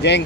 Jeng.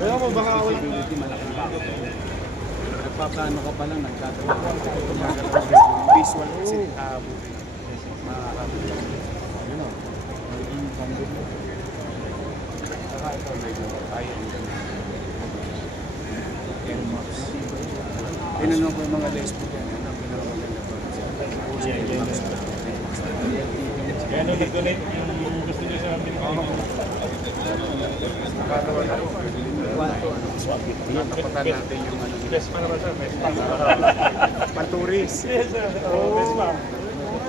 Kaya mo baka wala Nagpaplano ka pa lang, nagtatawa ka. Visual kasi yun o. Saka ito, medyo kaya. Tinanong ko yung mga lesbo yan. Yan ang pinakamaganda ko. kaya nung nag-donate yung gusto niya sa amin. Nakatawa na. Natapatan natin yung ano. Best pa naman sir, best pa. Panturis. Yes sir, best pa.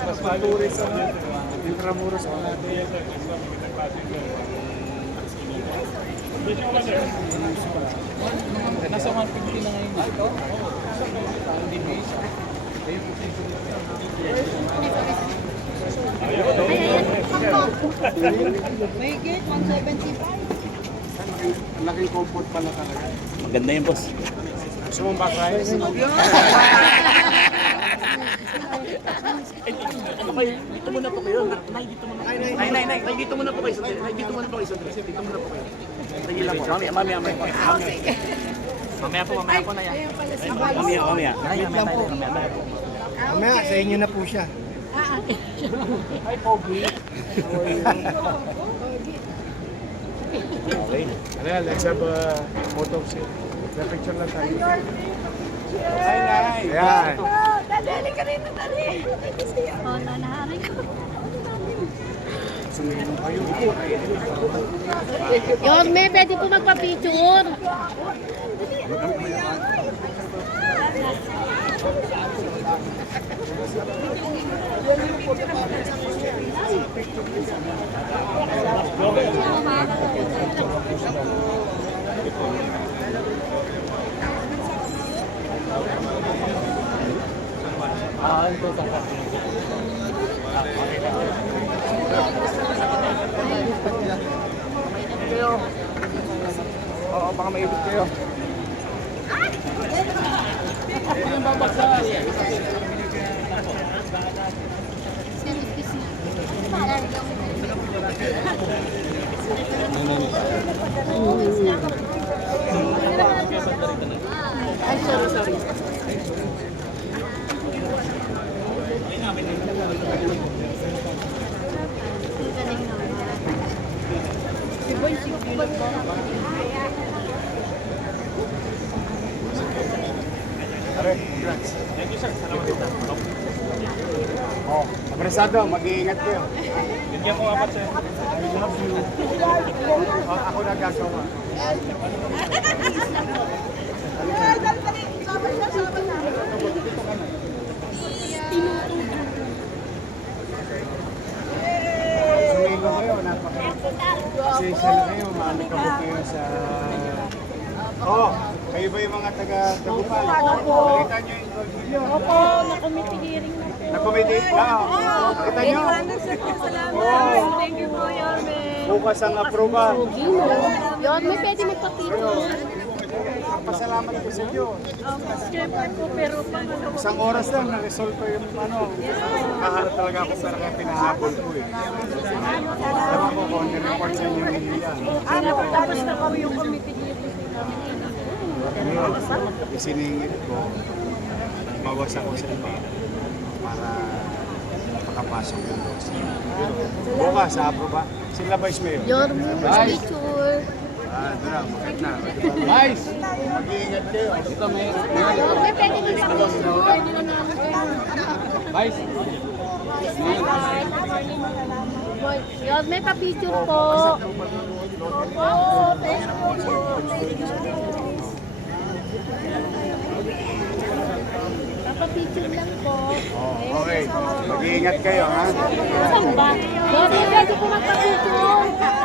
Mas Panturis sa Intramuros pa natin. Yes sir, best pa. Magandang klase sir. Best pa ba sir? Nasa 150 na ngayon. Ito? Hindi base. May gate, 175. Ang laking comfort pala talaga. Maganda yun, boss. Gusto mong backrise? Ano kayo? Dito muna po kayo. Nay, dito muna. Nay, dito muna po kayo. Nay, dito muna po kayo. Dito muna po kayo. Sige lang po. Mamaya. Mamaya po na yan. Mamaya. Mamaya, sa inyo na po siya. Ay, Pogi. Okay. Ano, let's have a photo shoot. Picture lang tayo. Hi, Nay. Ayan. Dali ka rin, dali. Oh, nanahari ko. Sumilong kayo. Yon, may pwede po magpa-picture. Oo, baka maibig kayo. Yung babagsak. Ay, sorry. Si Boy, Congrats. Thank you, sir. Oh, apresado, mag-iingat kayo. Bigyan ko apat sir. I love you. Ako nagagawa. Sumigo kayo, napaka-sesya na kayo, maalikabot kayo sa... Oh, kayo ba yung mga taga-Tagumpay? Nakita nyo yung gold video? Opo, na-committee hearing na po. Na-committee ka? Nakita nyo? Oh, Thank you po, Yorme. bukas ang approval. Yon, may pwede magpa-picture. Pasalamat ko sa Diyos. Siyempre po, pero pang Isang oras lang, na-resolve ko yung ano. Kaharap talaga ako pero kaya pinahabol ko eh. Alam ko kung nireport sa inyo yung hiya. tapos na po yung committee niyo. Ngayon, isiningit ko, bawas ako sa iba para makapasok yung dosi. Bukas, sa aproba. Sila Vice Mayor. Picture. Ito na, makit na. Vice! Mag-iingat kayo. Ito may... May pwede na sa picture. Vice! Yun, may pa-picture po. Opo, thank you. Papa-picture lang po. Oh, okay. Mag-iingat kayo, ha? Saan ba? Pwede, pwede po magpa-picture.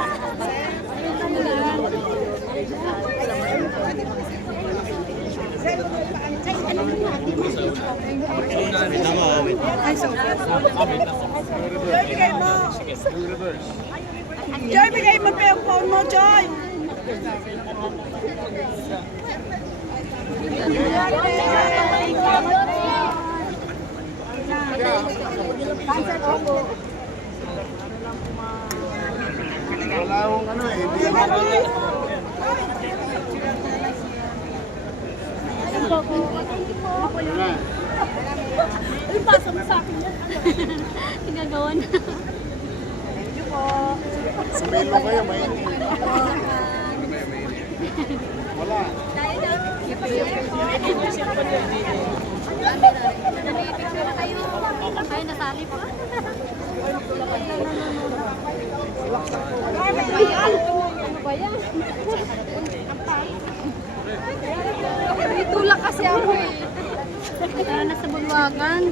Joy, bigay mo pa yung phone mo, Joy! Wala akong ano eh. Hindi Ano na. Ay, pasa mo sa akin yan. Ginagawa na. Sumilo kayo, may wala. Picture na kayo. Ay, nasali pa. Ano ba yan? May tulak kasi ako eh. Nasa bulwagan.